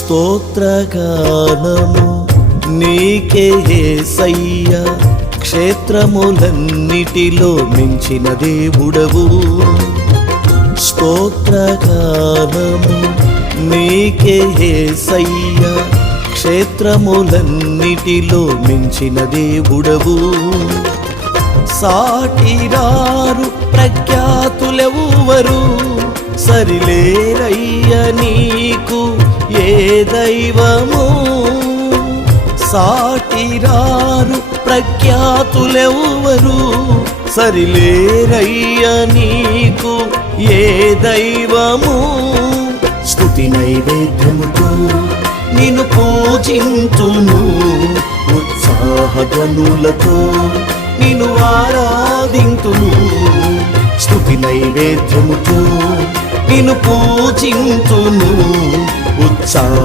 స్తోత్రగానము నీకే యేసయ్యా, క్షేత్రములన్నిటిలో మించిన దేవుడవు. స్తోత్రగానము నీకే యేసయ్యా, క్షేత్రములన్నిటిలో మించిన దేవుడవు. సాటిరారు ప్రఖ్యాతులెవ్వరు, సరిలేరయ్య నీకు ఏ దైవము. సాటిరారు ప్రఖ్యాతులెవ్వరు, సరిలేరయ్య నీకు ఏ దైవము. స్తుతి నైవేద్యముతో నిన్ను పూజింతును, ఉత్సాహధ్వనులతో నిన్ను ఆరాధింతును. స్తుతి నైవేద్యముతో నిన్ను పూజింతును, ఉత్సాహ